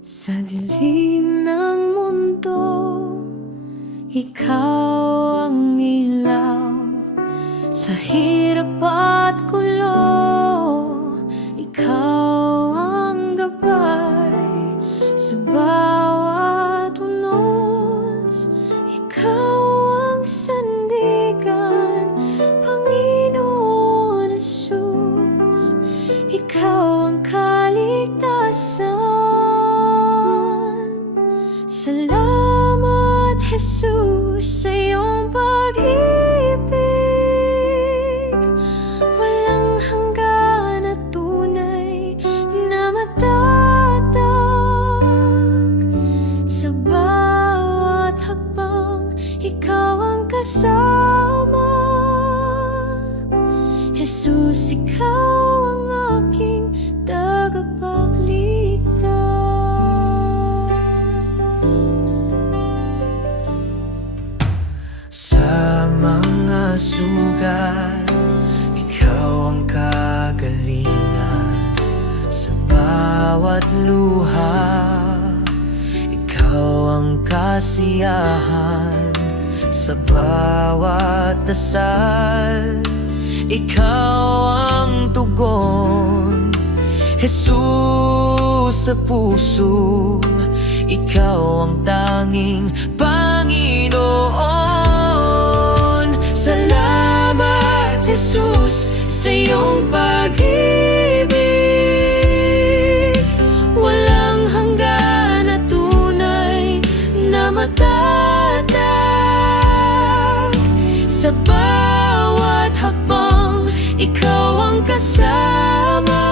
Sa dilim ng mundo, ikaw ang ilaw. Sa hirap at gulo, ikaw ang gabay. Sa bawat unos, ikaw ang sandigan. Panginoon Jesus, ikaw ang kaligtasan. Salamat, Jesus, sa iyong pag-ibig. Walang hanggan at tunay na magtatag. Sa bawat hakbang, ikaw ang kasama. Jesus, ikaw ang aking tagapagligtas. Sa mga sugat, ikaw ang kagalingan. Sa bawat luha, ikaw ang kasiyahan. Sa bawat dasal, ikaw ang tugon. Jesus, sa puso, ikaw ang tanging Panginoon. Salamat, Jesus, sa iyong pag-ibig. Walang hanggan at tunay na matatag. Sa bawat hakbang, ikaw ang kasama.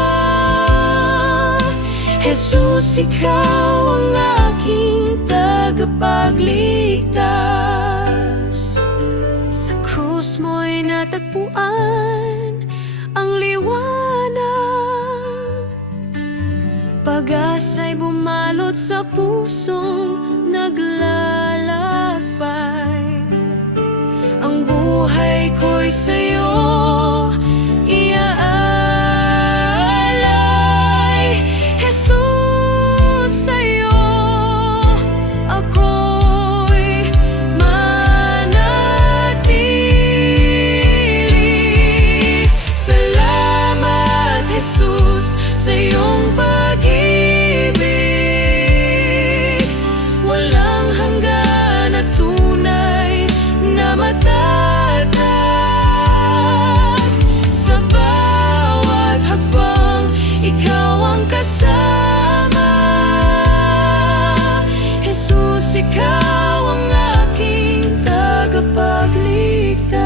Jesus, ikaw ang aking tagapagligtas. Sa krus mo'y natagpuan ang liwanag. Pag-asa'y bumalot sa pusong naglalakbay. Ang buhay ko'y sa'yo iaalay. Jesus, sa'yo ako'y manatili. Salamat, Jesus, sa iyong pag-ibig. Walang hanggan at tunay na matatag. Sa bawat hakbang, ikaw ang kasama. Jesus, ikaw ang aking tagapagligtas.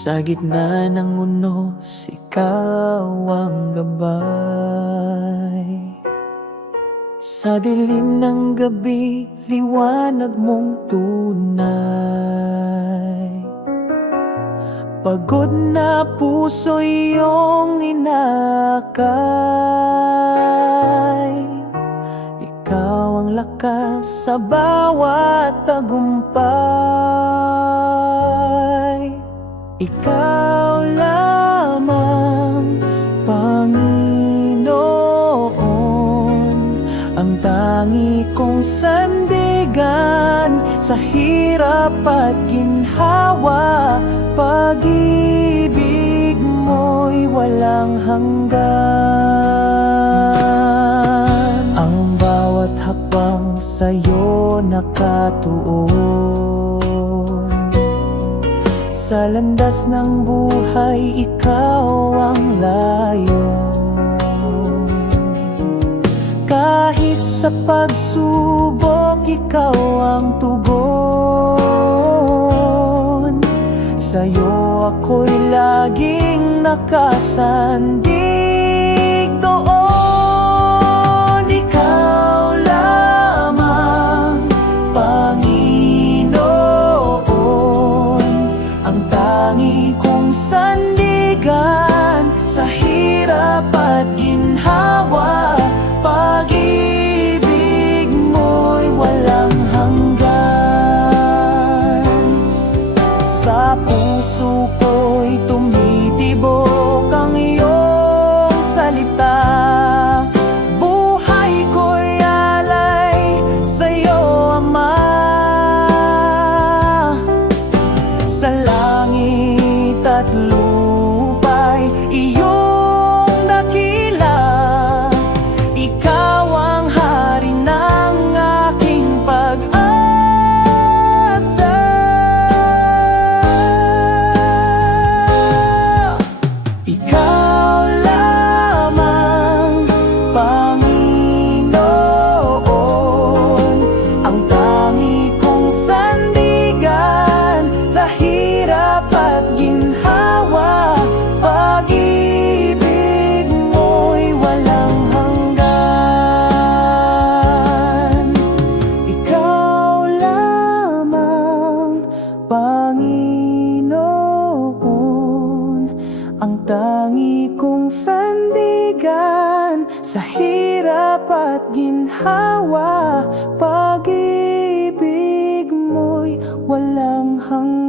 Sa gitna ng unos, ikaw ang gabay. Sa dilim ng gabi, liwanag mong tunay. Pagod na puso iyong inakay. Ikaw ang lakas sa bawat tagumpay. Ikaw lamang, Panginoon, ang tangi kong sandigan. Sa hirap at ginhawa, pag-ibig mo'y walang hanggan. Ang bawat hakbang sa'yo nakatuon. Sa landas ng buhay, ikaw ang layon. Kahit sa pagsubok, ikaw ang tugon. Sa'yo ako'y laging nakasandig doon. Ikaw lamang, Panginoon, ang tangi kong sandigan sa hirap at ginhawa. Pag-ibig mo'y walang hanggan. Sa puso ko'y tumitibok ang iyong salita. Buhay ko'y alay sa'yo, Ama. Sa langit at lupa'y iyong dakila. Ikaw ang hari ng aking pag-asa. Ikaw lamang, Panginoon, ang tangi kong sandigan sa hirap at ginhawa. Pag-ibig mo'y walang hanggan. Ikaw lamang, Panginoon, ang tangi kong sandigan sa hirap at ginhawa. Pag-ibig mo'y walang hanggan.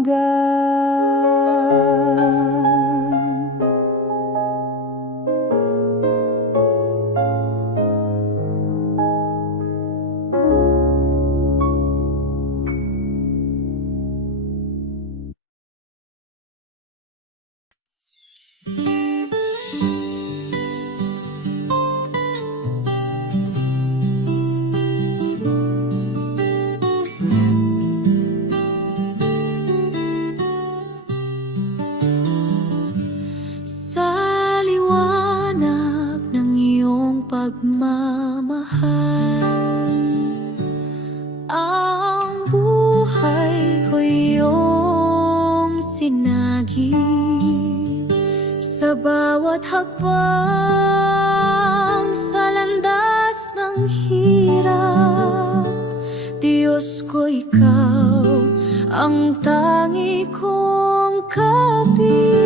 Sa liwanag ng iyong pagmamahal, ang buhay ko iyong sinagip. Sa bawat hakbang sa landas ng hirap, Diyos ko, ikaw ang tangi kong kapit.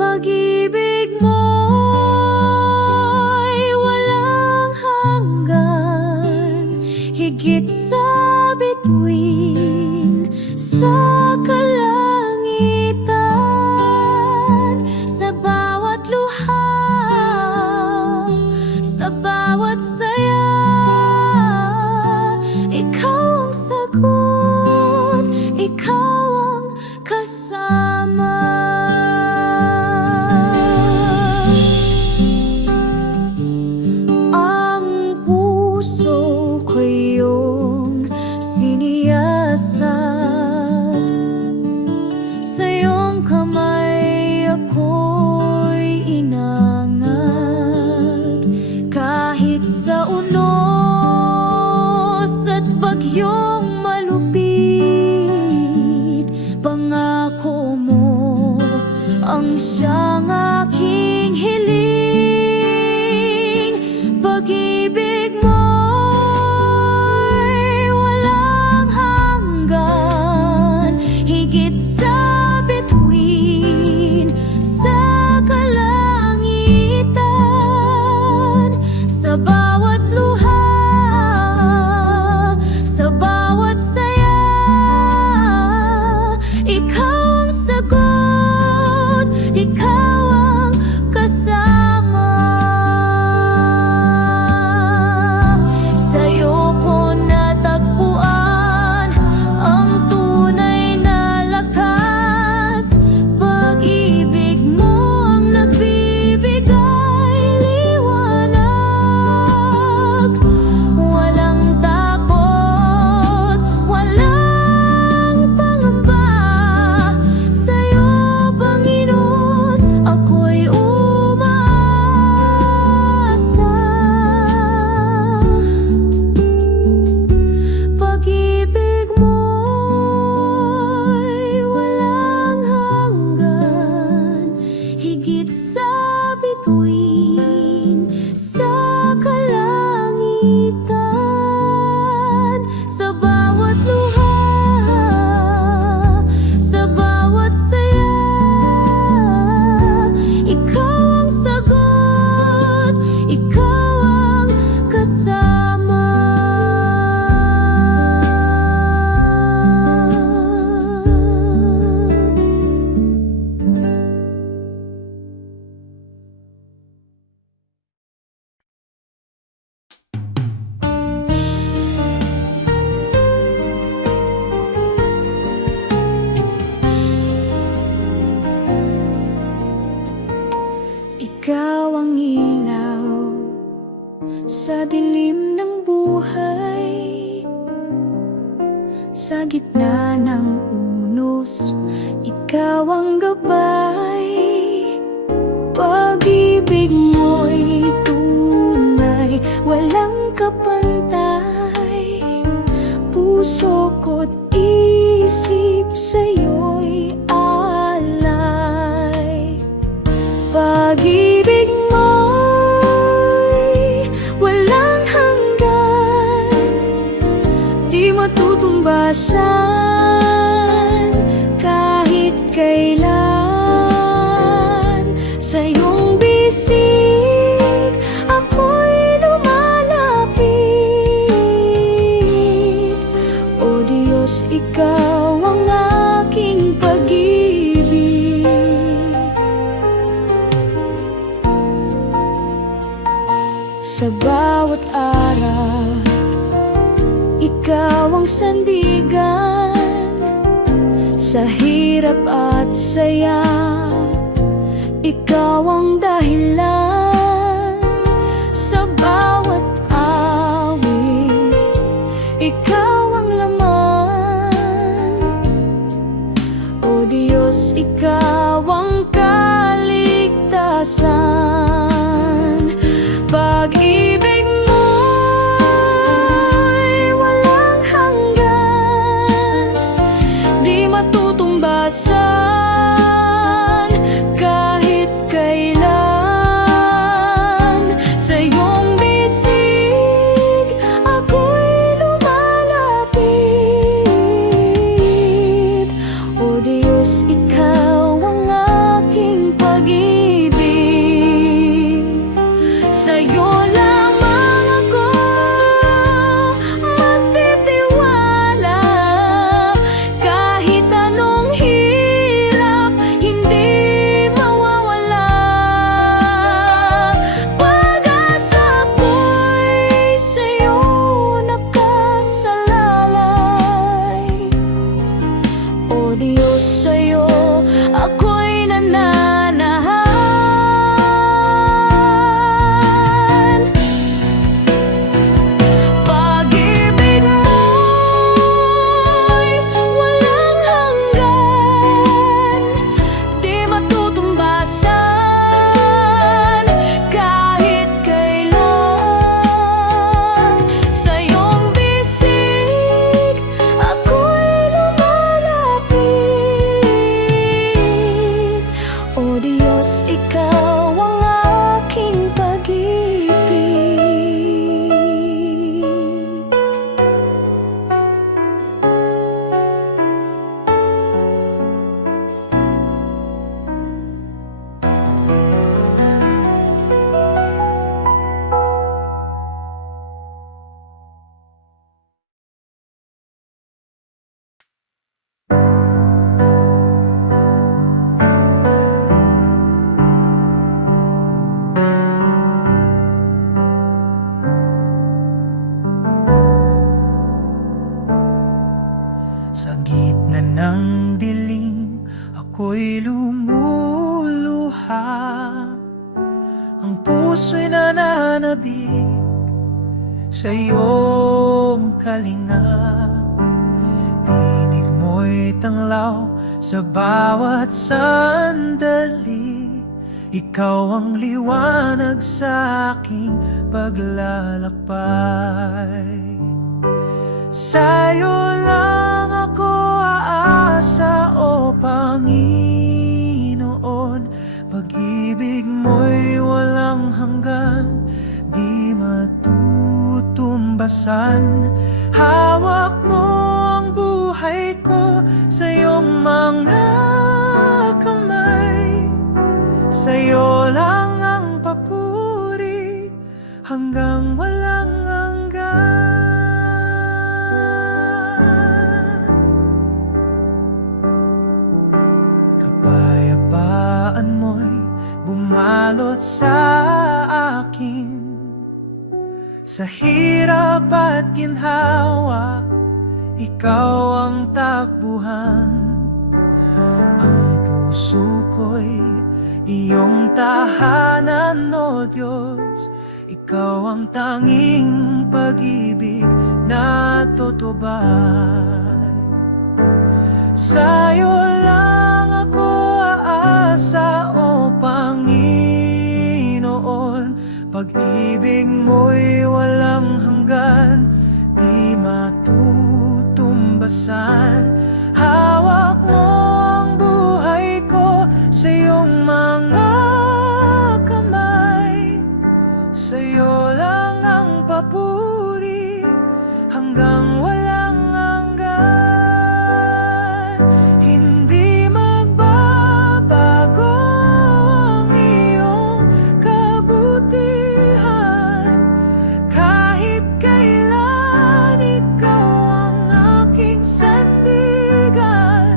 Pag-ibig mo'y walang hanggan, higit sa bituin sa kalangitan. Sa bawat luha, sa bawat saya, ikaw ang sagot, ikaw ang kasama. Ang puso ko iyong siniyasat, sa iyong kamay ako'y inangat. Kahit sa unos at bagyong malupit, pangako mo ang siyang aking hiling. Pag-ibig mo'y walang hanggan, higit sa bituin sa kalangitan. Sa bawat luha, sa bawat saya, ikaw ang sagot, ikaw ang kasama. higit sa bituin, sa kalangitan, sa bawat luha, sa bawat saya. Ikaw ang sagot, ikaw ang kasama. Ikaw ang ilaw sa dilim ng buhay, sa gitna ng unos, ikaw ang gabay. Pag-ibig mo'y tunay, walang kapantay. Puso ko't isip sa'yo'y alay. Pag-ibig mo'y walang hanggan, di matutumbasan kahit kailan. Sa iyong bisig ako'y lumalapit. O Diyos, ikaw ang aking pag-ibig. Sa bawat araw, ikaw ang sandigan. Sa hirap at saya, ikaw ang dahilan. Sa bawat awit, ikaw ang laman. O Diyos, ikaw ang kaligtasan. Pag-ibig mo'y walang hanggan, di matutumbasan kahit kailan. Sa iyong bisig ako'y lumalapit. O Diyos, ikaw ang aking pag-ibig. Sa'yo lamang ako magtitiwala. Kahit anong hirap, hindi mawawala. Pag-asa ko'y sa'yo nakasalalay. O Diyos, sa'yo ako'y nananahan. Pag-ibig mo'y walang hanggan, di matutumbasan kahit kailan. Sa iyong bisig ako'y lumalapit. O Diyos, ikaw ang aking pag-ibig. Sa gitna ng dilim, ako'y lumuluha. Ang puso'y nananabik sa iyong kalinga. Tinig mo'y tanglaw sa bawat sandali. Ikaw ang liwanag sa aking paglalakbay. Sa'yo lang ako aasa, o Panginoon. Pag-ibig mo'y walang hanggan, di matutumbasan. Hawak mo ang buhay ko sa iyong mga kamay. Sa'yo lang ang papuri hanggang walang hanggan. Kapayapaan mo'y bumalot sa akin. Sa hirap at ginhawa, ikaw ang takbuhan. Ang puso ko'y iyong tahanan, o Diyos. Ikaw ang tanging pag-ibig na tutubay. Sa'yo lang ako aasa, o Panginoon. Pag-ibig mo'y walang hanggan, di matutumbasan. Hawak mo ang buhay ko sa iyong mga kamay. Sa'yo lang ang papuri hanggang walang hanggan. Hindi magbabago ang iyong kabutihan. Kahit kailan ikaw ang aking sandigan.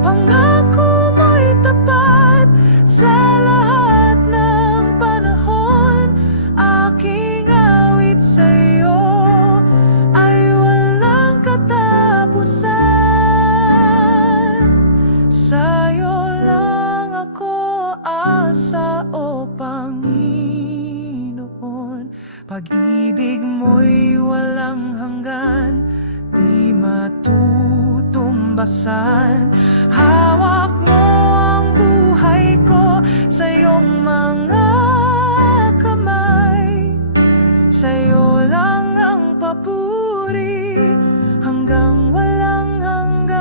Pangako mo'y tapat sa lahat ng panahon. Aking awit sa'yo ay walang katapusan. Sa'yo lang ako asa, o Panginoon. Pag-ibig mo'y walang hanggan, di matutumbasan. Hawak mo ang buhay ko sa iyong mga kamay. Sa'yo lang ang papuri hanggang walang hanggan.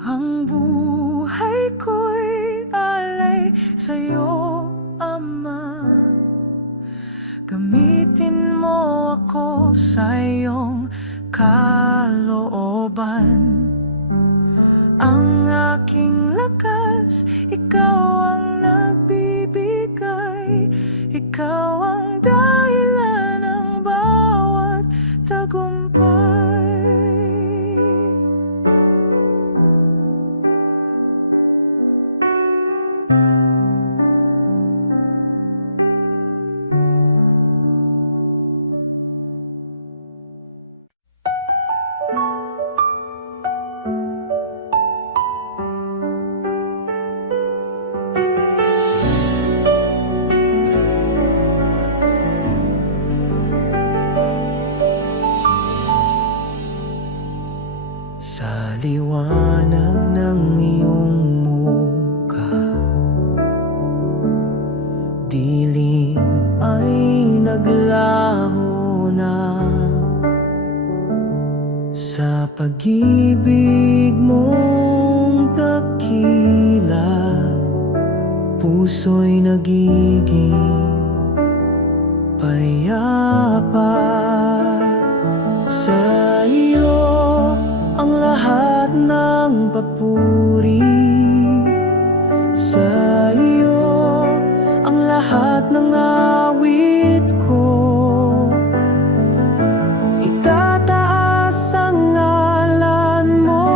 Ang buhay ko'y alay sa'yo, Ama. Gamitin mo ako sa iyong kalooban. Ang aking lakas, ikaw ang nagbibigay. Ikaw ang dahilan ng bawat tagumpay. Sa liwanag ng iyong mukha, dilim ay naglaho na. Sa pag-ibig mong dakila, puso'y nagiging payapa. Sa iyo ang lahat ng papuri. Sa iyo ang lahat ng awit ko. Itataas ang ngalan mo,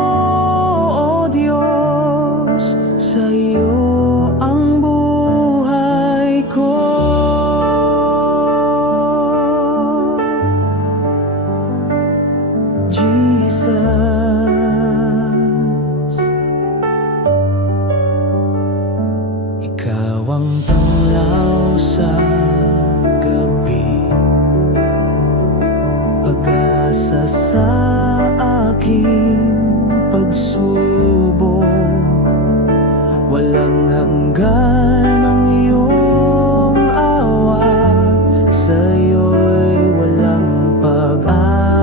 o Diyos. Sa iyo ang buhay ko. Jesus, ikaw ang tanglaw sa gabi, pag-asa sa aking pagsubok. Walang hanggan ang iyong awa, sa'yo'y walang pag-aalinlangan.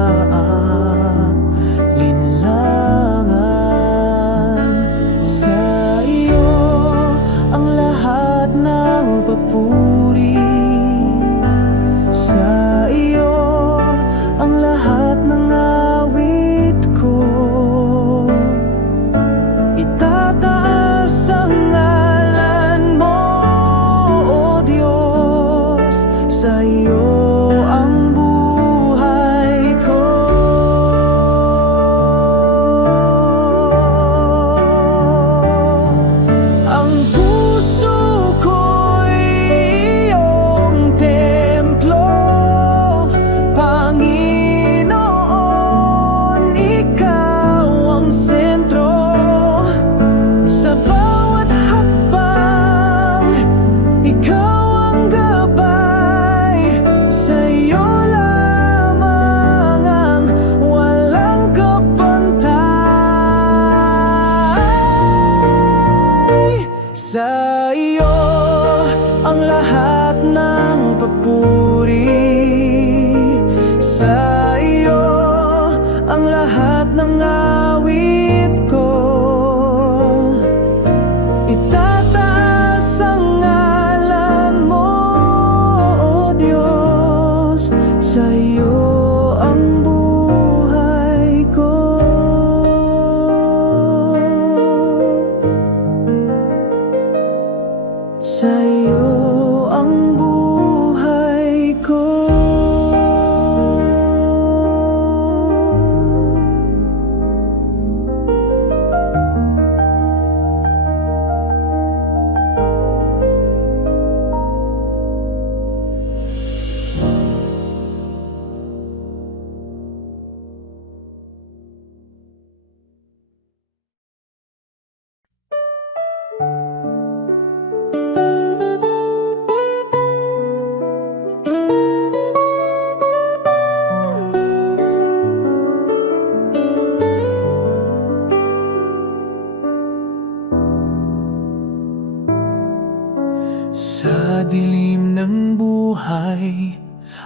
Sa dilim ng buhay,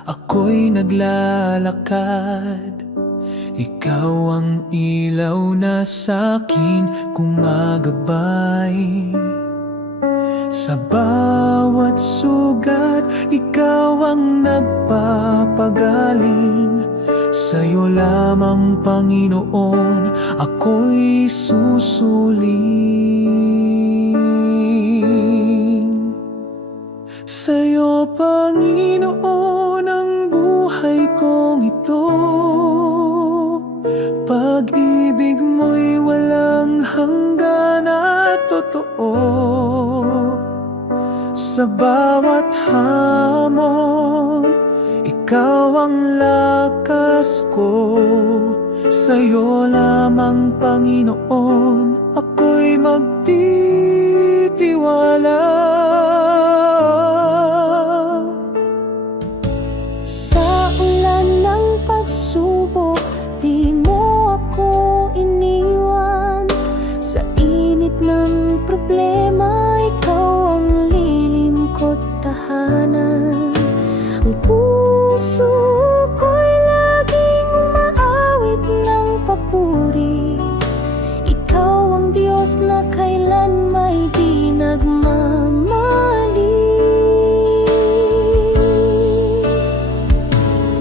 ako'y naglalakad. Ikaw ang ilaw na sa'kin gumagabay. Sa bawat sugat, ikaw ang nagpapagaling. Sa'yo lamang, Panginoon, ako'y susuling. Sa'yo, Panginoon, ang buhay kong ito. Pag-ibig mo'y walang hanggan at totoo. Sa bawat hamon, ikaw ang lakas ko. Sa'yo lamang, Panginoon, ako'y magtitiwala. Sa ulan ng pagsubok, di mo ako iniwan. Sa init ng problema, ikaw ang lilim ko't tahanan. Ang puso ko'y laging umaawit ng papuri. Ikaw ang Diyos na kailan may di nagmamali.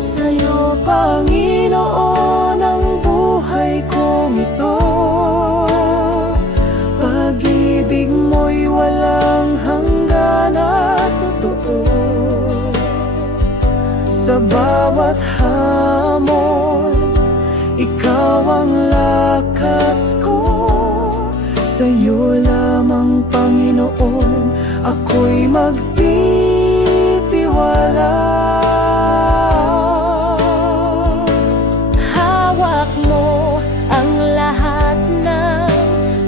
Sa'yo, Panginoon, ang buhay kong ito. Pag-ibig mo'y walang hanggan at totoo. Sa bawat hamon, ikaw ang lakas ko. Sa'yo lamang, Panginoon, ako'y magtitiwala. Hawak mo ang lahat ng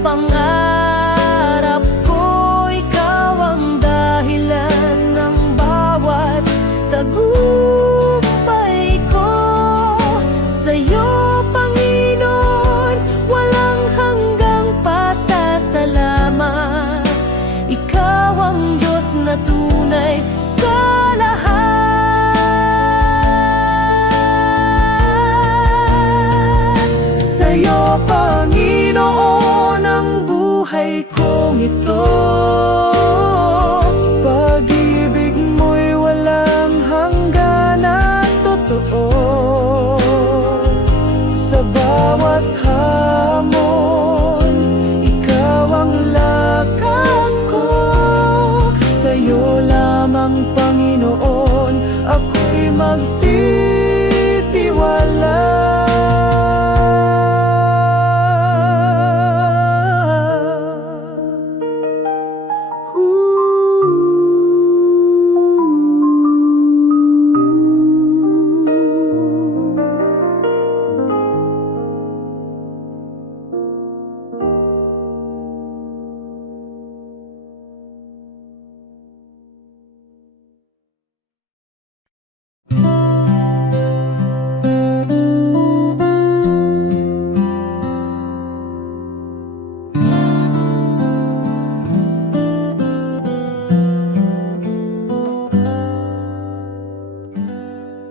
pangarap ko. Ikaw ang dahilan ng bawat tagumpay ko. Sa'yo, Panginoon, walang hanggang pasasalamat. Ikaw ang Diyos na tunay sa lahat. Sa'yo, Panginoon, ang buhay kong ito. Pag-ibig mo'y walang hanggan at totoo. Sa bawat hamon, ikaw ang lakas ko. Sa'yo lamang, Panginoon, ako'y magtitiwala.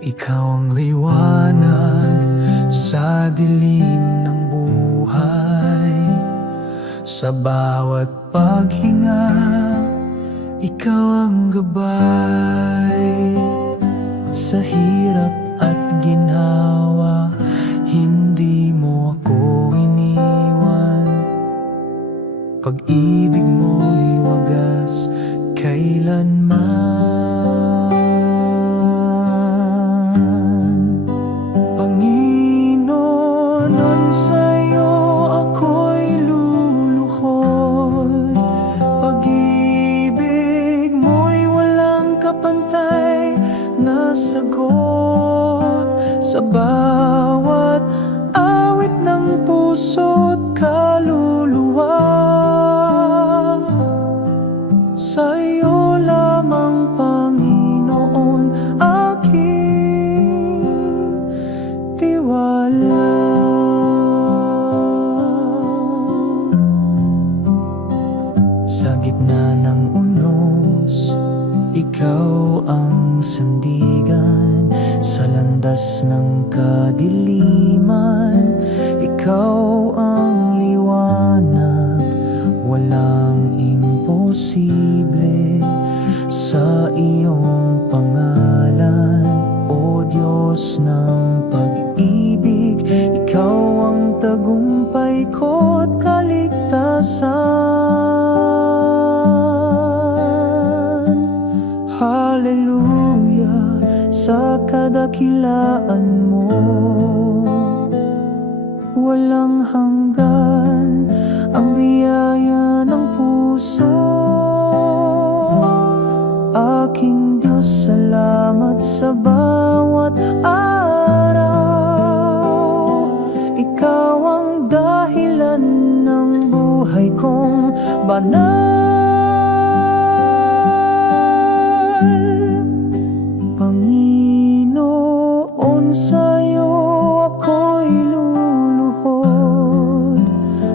Ikaw ang liwanag sa dilim ng buhay. Sa bawat paghinga, ikaw ang gabay. Sa hirap at ginhawa, hindi mo ako iniwan. Pag-ibig mo'y wagas kailanman. Sa'yo ako'y luluhod. Pag-ibig mo'y walang kapantay na sagot. Sa bawat awit ng puso't kaluluwa, sa'yo lamang, Panginoon, aking tiwala. Sa gitna ng unos, sandigan sa landas ng kadiliman. Ikaw ang liwanag, walang imposible. Sa iyong pangalan, O Diyos ng pag-ibig, ikaw ang tagumpay ko't kaligtasan. Hallelujah sa kadakilaan mo, walang hanggan ang biyaya ng puso. Aking Diyos, salamat sa bawat araw. Ikaw ang dahilan ng buhay kong banal. Panginoon, sa'yo ako'y luluhod.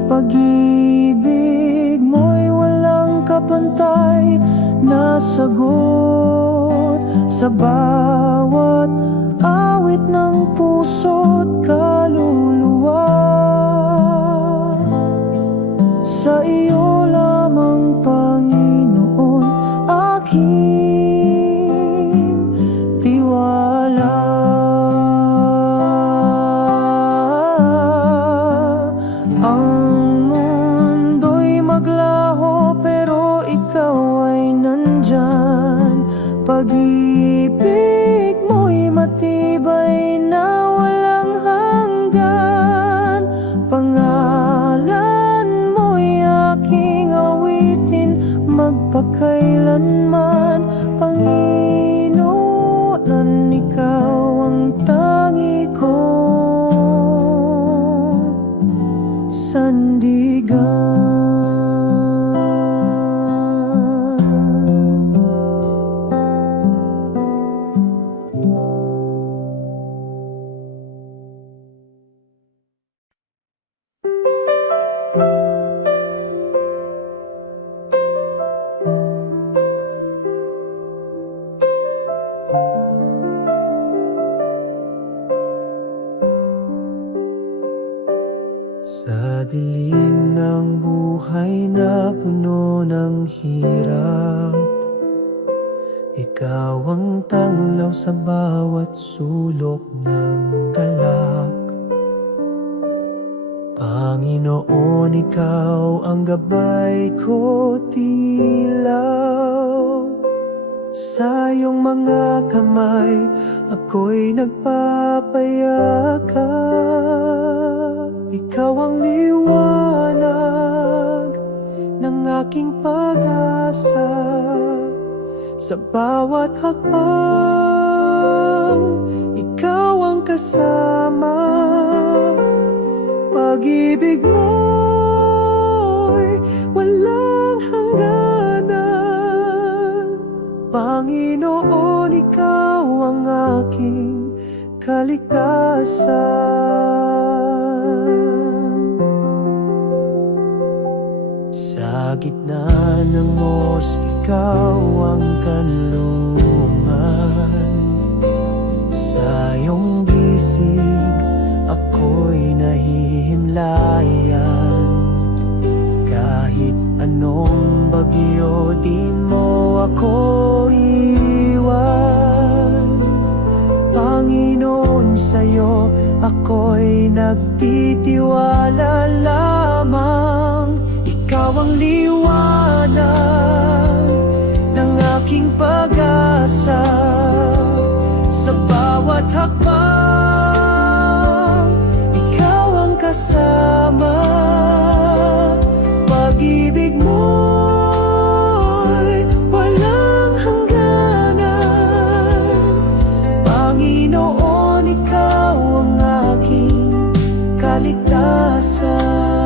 Pag-ibig mo'y walang kapantay, nasagot sa bawat awit ng puso't kaluluwa. Sa iyo lamang, Panginoon, aking tiwala. Ang mundo'y maglaho pero ikaw ay nandyan. Pag-ibig mo'y matibay na walang hanggan. Pangalan mo'y aking awitin magpakailanman. Panginoon, ikaw ang tangi kong sandigan. Sa dilim ng buhay na puno ng hirap, ikaw ang tanglaw sa bawat sulok ng galak. Panginoon, ikaw ang gabay ko, tilaw. Sa iyong mga kamay, ako'y nagpapayakap. Ikaw ang liwanag ng aking pag-asa. Sa bawat hakbang, ikaw ang kasama. Pag-ibig mo'y walang hangganan. Panginoon, ikaw ang aking kaligtasan. Sa gitna ng mos, ikaw ang kanlungan. Sa iyong bisig, ako'y nahihimlayan. Kahit anong bagyo, di mo ako iwan. Panginoon, sa'yo ako'y nagtitiwala lamang. Ikaw ang liwanag ng aking pag-asa. Sa bawat hakbang, ikaw ang kasama. Pag-ibig mo'y walang hangganan. Panginoon, ikaw ang aking kaligtasan.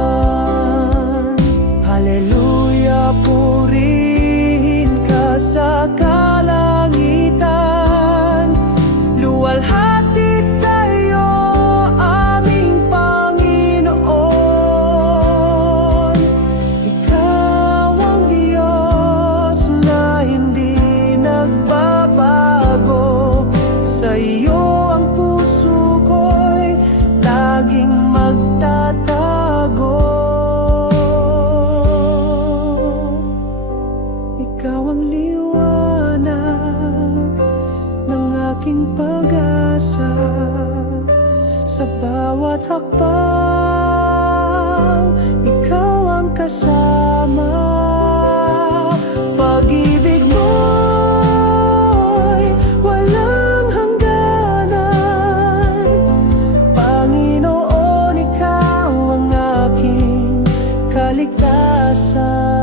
kasama. Pag-ibig mo'y walang hangganan. Panginoon, ikaw ang aking kaligtasan.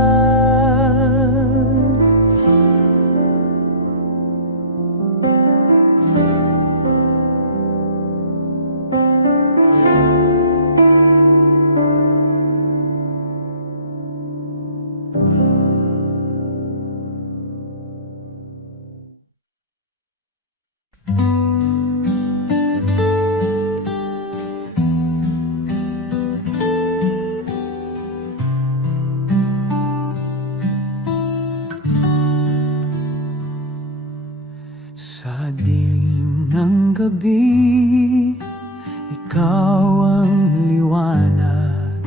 Sa dilim ng gabi, ikaw ang liwanag.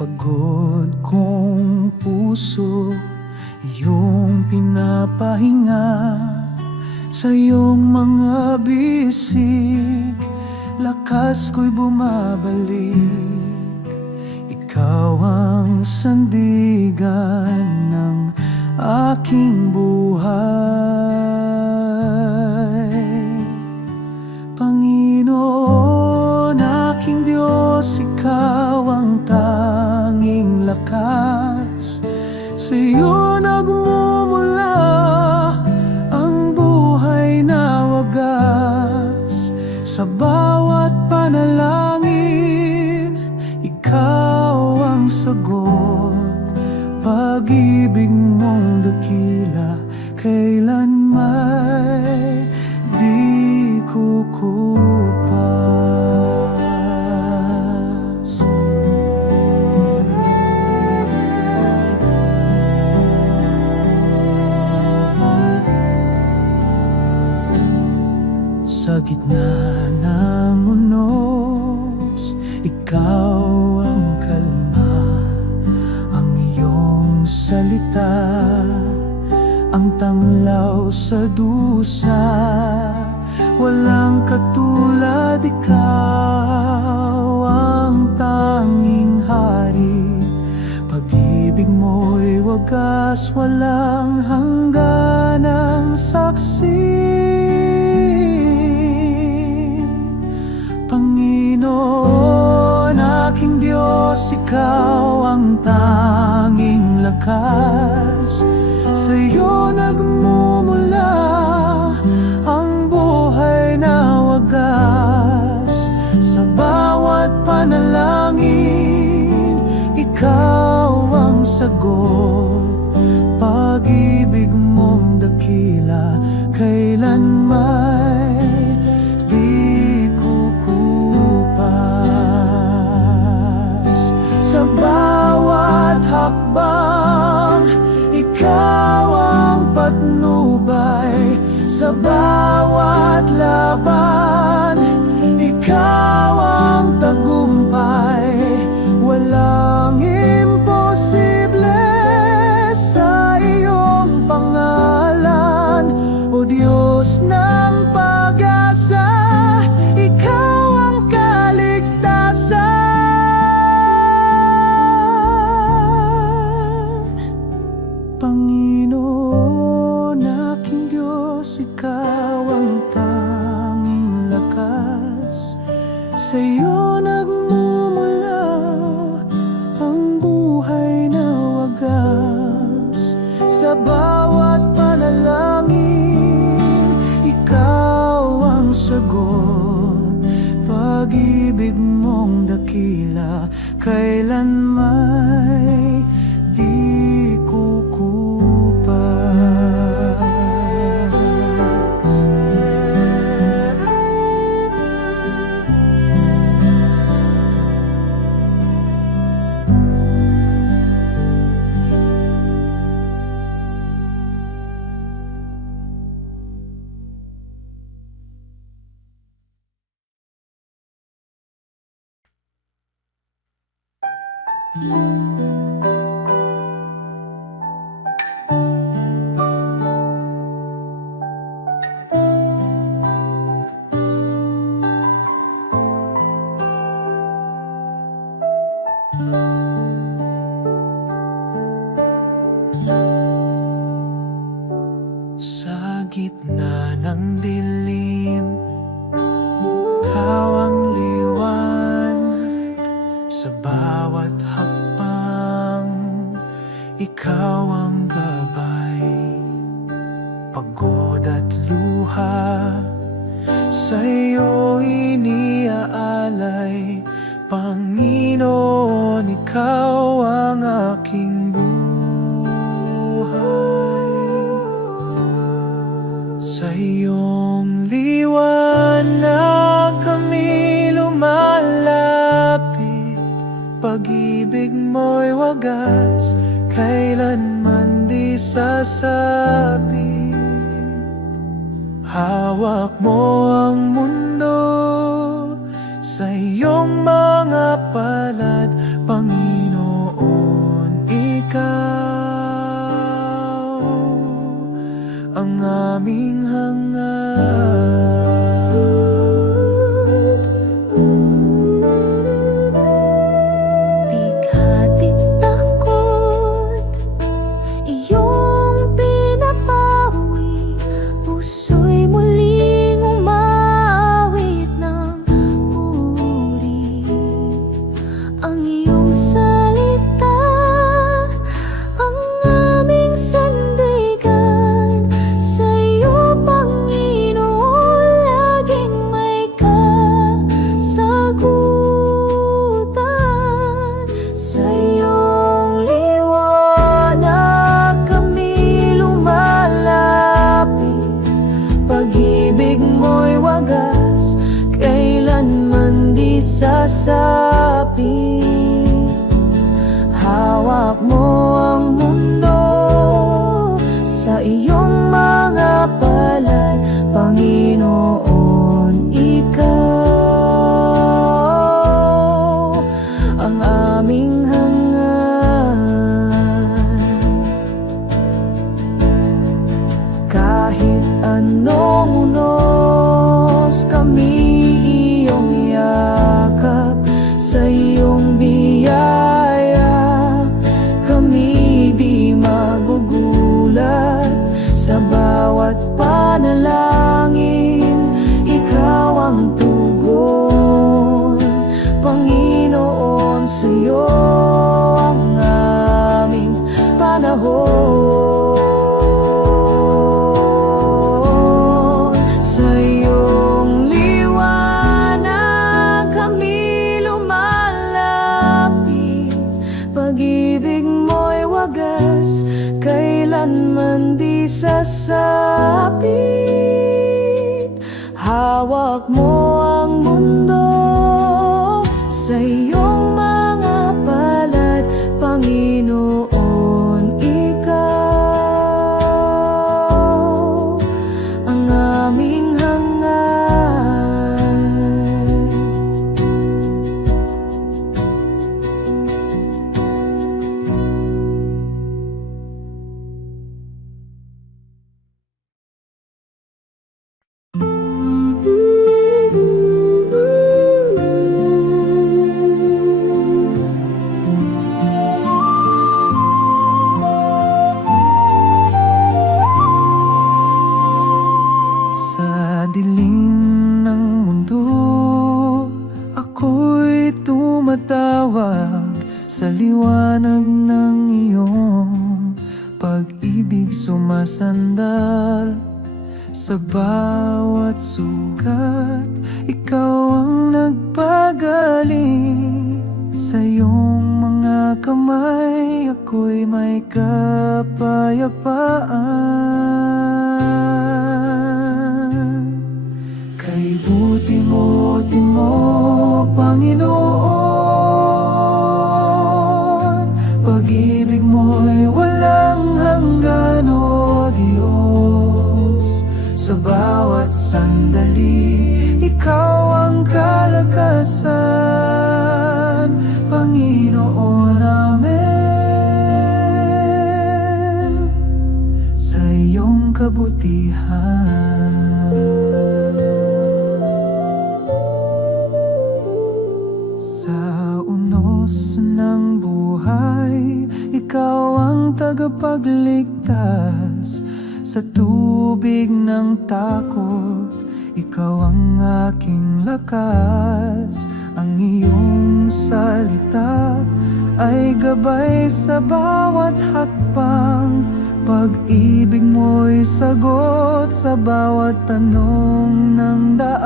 Pagod kong puso, iyong pinapahinga. Sa iyong mga bisig, lakas ko'y bumabalik. Ikaw ang sandigan ng aking buhay. Panginoon, aking Diyos, ikaw ang tanging lakas. Sa iyo nagmumula ang buhay na wagas. Sa bawat panalangin, ikaw ang sagot. Pag-ibig mong dakila, kailan may di kukupas. Sa gitna ng unos, ikaw ang kalma. Ang iyong salita, ang tanglaw sa dusa. Walang katulad, ikaw ang tanging hari. Pag-ibig mo'y wagas, walang hangganang saksi. Panginoon, aking Diyos, ikaw ang tanging lakas. Sa iyo nagmumula ang buhay na wagas. Sa bawat panalangin, ikaw ang sagot. Pag-ibig mong dakila, kailan may di kukupas. Sa bawat hakbang, ikaw ang patnubay. Sa bawat laban, ikaw ang tagumpay. Walang imposible sa iyong pangalan. O Diyos ng pag-asa, ikaw ang kaligtasan. Panginoon, aking Diyos, ikaw ang tanging lakas. Sa iyo nagmumula ang buhay na wagas. Sa bawat panalangin, ikaw ang sagot. Pag-ibig mong dakila, kailan may di kukupas. gitna ng dilim, ikaw ang liwanag sa bawat hakbang. Ikaw ang gabay, pagod at luha, sa'yo iniaalay. Panginoon, ikaw ang aking buhay. Sa iyong liwanag kami lumalapit, pag-ibig mo'y wagas, kailanman di sasabit. Hawak mo ang mundo sa iyong mga palad, Panginoon, ikaw ang aming hangad. Bighatit takot, iyong pinapawi, puso'y muling umawit ng puri. Ang iyong salita, ang aming sandigan, sa iyo, Panginoon, laging may kasagutan. Sa iyong liwanag kami lumalapit, pag-ibig mo'y wagas, kailanman di sasapit. Hawak mo ang mundo sa iyong mga palad, Panginoon, ikaw ang aming hangad. Kahit anong unos kami iyong yakap, sa iyong biyaya kami di magugulat. Sa bawat panalangin, ikaw ang tugon, Panginoon, sa iyo ang aming panahon. Sa iyong liwanag kami lumalapit, pag-ibig mo'y wagas, kailanman di sasapit. Hawak mo ang mundo sa iyong mga palad, Panginoon, ikaw ang aming hangad. Sa dilim ng mundo, ako'y tumatawag sa liwanag ng iyong pag-ibig sumasandal. Sa bawat sugat, ikaw ang nagpagaling. Sa iyong mga kamay, ako'y may kapayapaan. Kay buti mo, Panginoon, pag-ibig mo'y walang hanggan, o Diyos. Sa bawat sandali, ikaw ang kalakasan, Panginoon namin, sa iyong kabutihan. Sa unos ng buhay, ikaw ang tagapagligtas. sa tubig ng takot. Ikaw ang aking lakas, ang iyong salita ay gabay sa bawat hakbang. Pag-ibig mo'y sagot sa bawat tanong ng daan.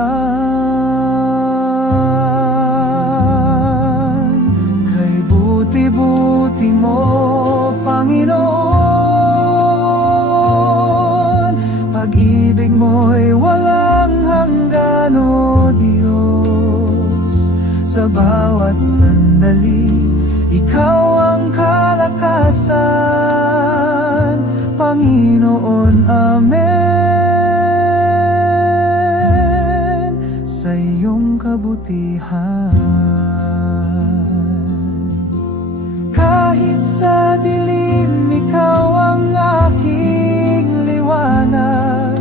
Kay buti-buti mo, Panginoon, pag-ibig mo'y walang hanggan, o Diyos. Sa bawat sandali, ikaw ang kalakasan, Panginoon, amen. Sa iyong kabutihan, kahit sa dilim, ikaw ang aking liwanag.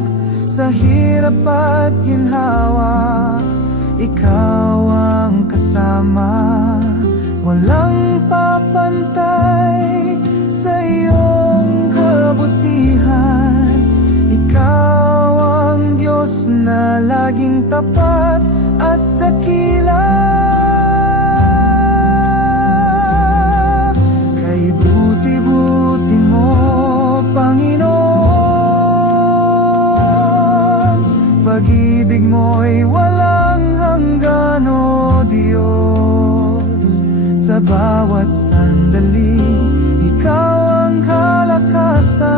Sa hirap at ginhawa, ikaw ang kasama. Walang papantay sa iyong kabutihan. Ikaw ang Diyos na laging tapat at dakila. Kay buti-buti mo, Panginoon, pag-ibig mo'y walang hanggan, o Diyos. Sa bawat sandali, ikaw ang kalakasan,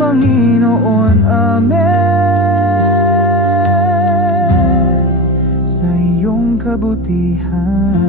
Panginoon, amen. Sa iyong kabutihan.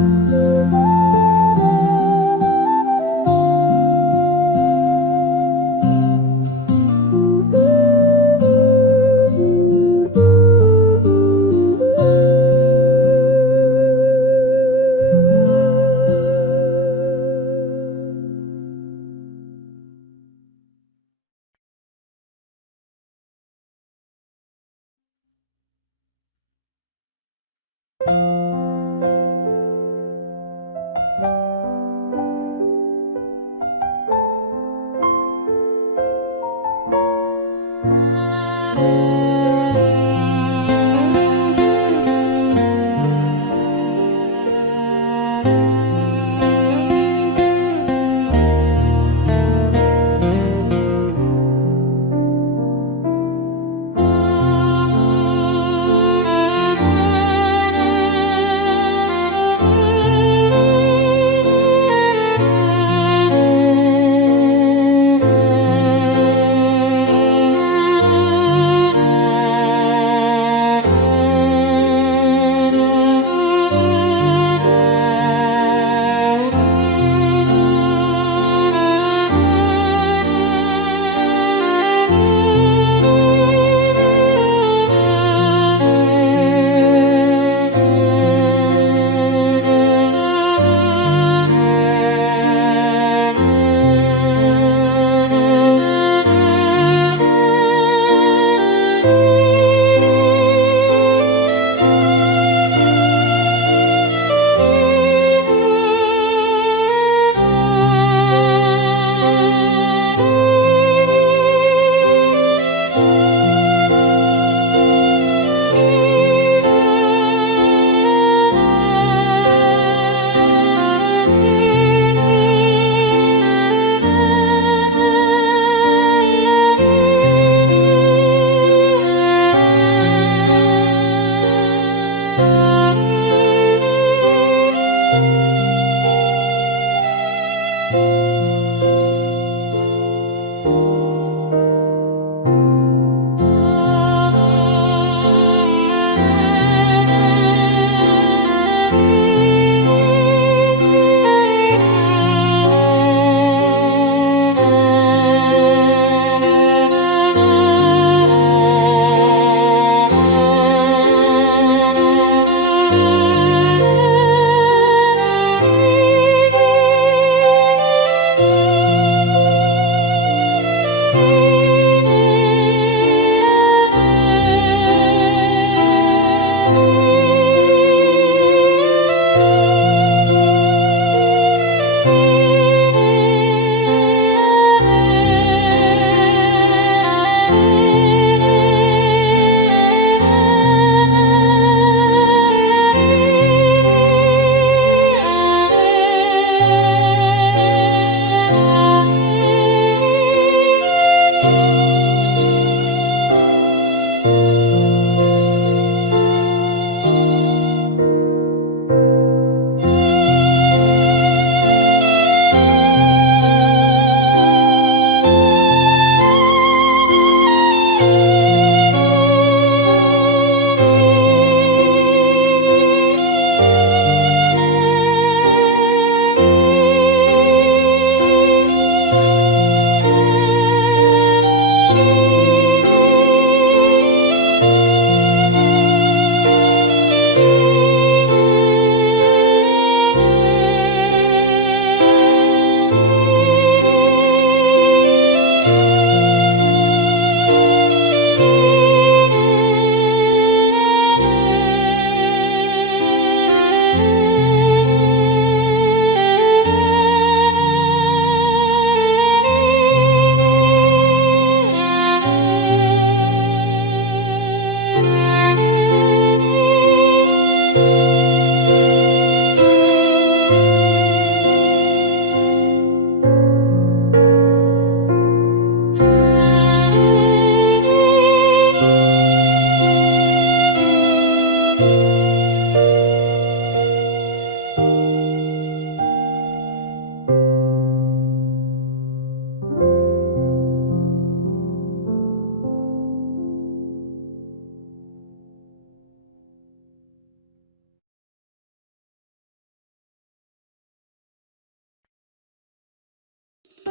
Sa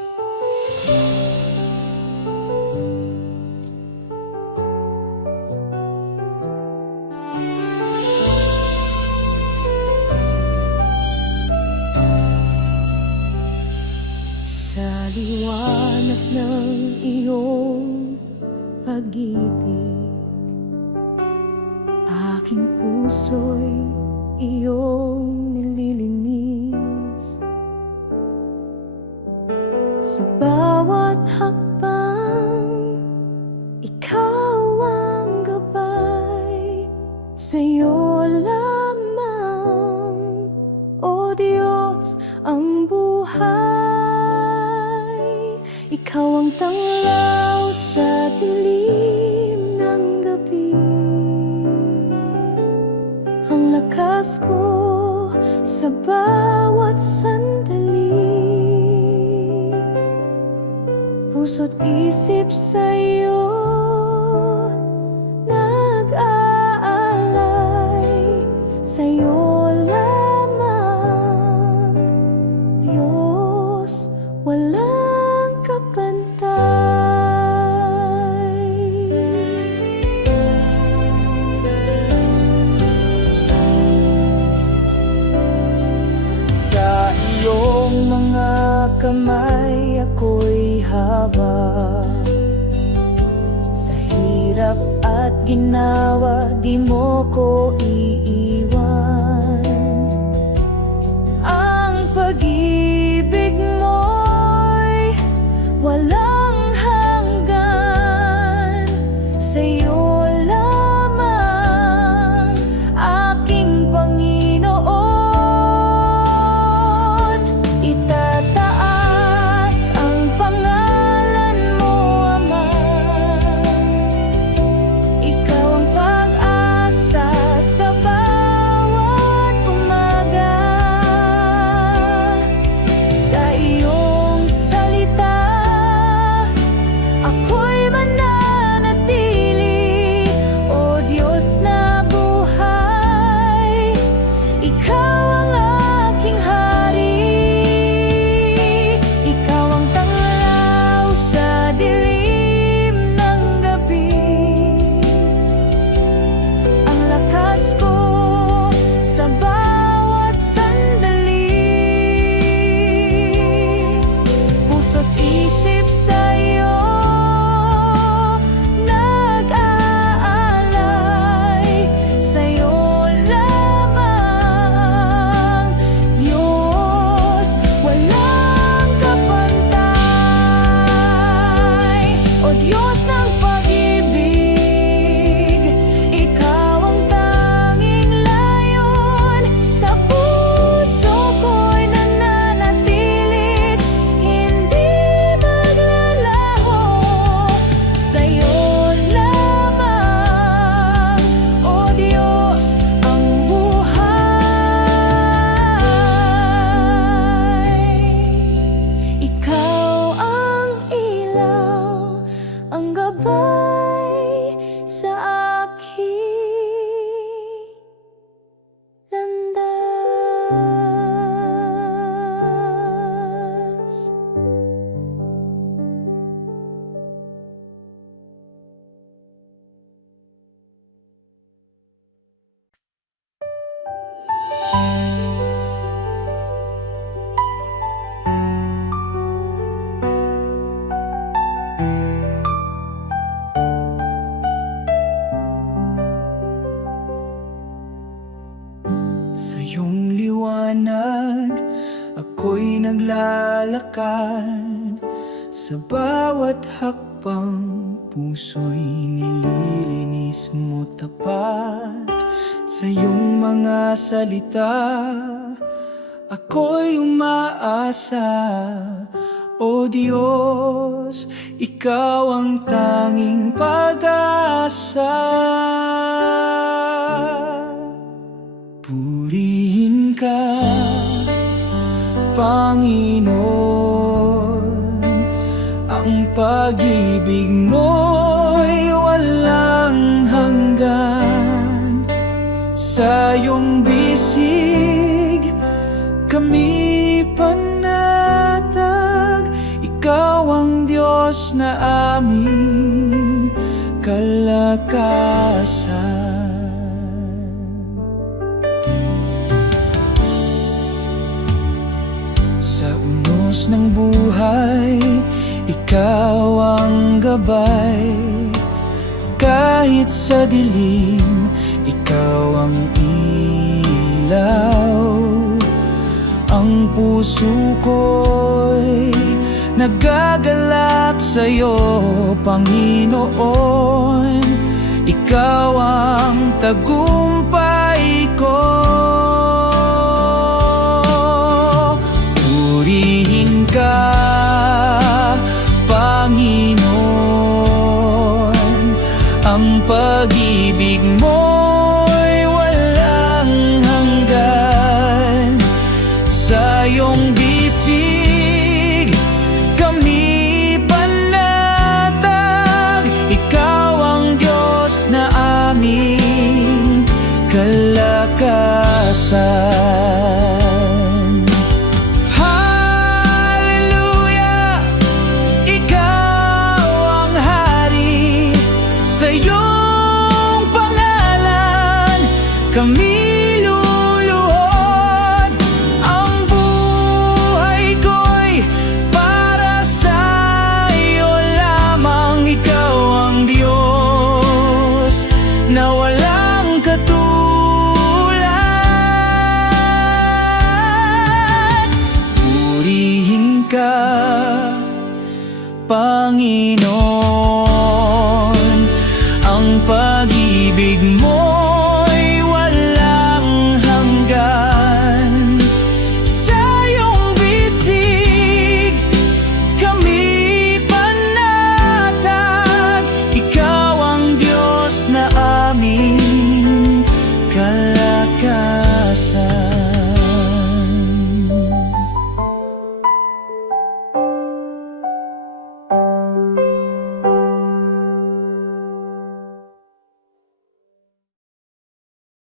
liwanag ng iyong pag-ibig, aking puso'y iyong nililinis. Sa bawat hakbang, ikaw ang gabay. Sa'yo lamang, O Diyos, ang buhay. Ikaw ang tanglaw sa dilim ng gabi, ang lakas ko sa bawat sandali. Puso't isip sa'yo nag-aalay. Sa'yo lamang, Diyos, walang kapantay. Sa iyong mga kamay ako'y hawak. Sa hirap at ginawa, di mo ko iiwan. Ang pag-ibig mo'y walang hanggan. Sa'yo lamang, aking Panginoon. Itataas ang pangalan mo, Ama. Ikaw ang pag-asa sa bawat umaga. Sa iyong salita, ako'y mananatili. O Diyos na buhay, Ikaw ang aking hari. Ikaw ang tanglaw sa dilim ng gabi, ang lakas ko sa bawat sandali. Puso't isip sa'yo nag-aalay. Sa'yo lamang, Diyos, walang kapantay. O Diyos ng pag-ibig, Ikaw ang tanging layon. Sa puso ko'y nananatilit, hindi maglalaho. Sa'yo lamang, O Diyos, ang buhay. Ikaw ang ilaw, ang gabay sa aking landas. Sa iyong liwanag, ako'y naglalakad. Sa bawat hakbang, puso'y nililinis mo tapat. Sa iyong mga salita, ako'y umaasa. O Diyos, Ikaw ang tanging pag-asa. Purihin ka, Panginoon. Ang pag-ibig mo'y walang hanggan. Sa iyong bisig kami panatag. Diyos na aming kalakasan. Sa unos ng buhay, ikaw ang gabay. Kahit sa dilim, ikaw ang ilaw. Ang puso ko'y nagagalak sa'yo, Panginoon. Ikaw ang tagumpay ko. Purihin ka, Panginoon. Ang pag-ibig mo'y walang hanggan. Sa iyong bisig kami panatag. Ikaw ang Diyos na aming kalakasan. Hallelujah! Ikaw ang hari. Sa iyong pangalan kami luluhod. Ang buhay ko'y para sa iyo lamang. Ikaw ang Diyos na walang katulad. Purihin ka, Panginoon.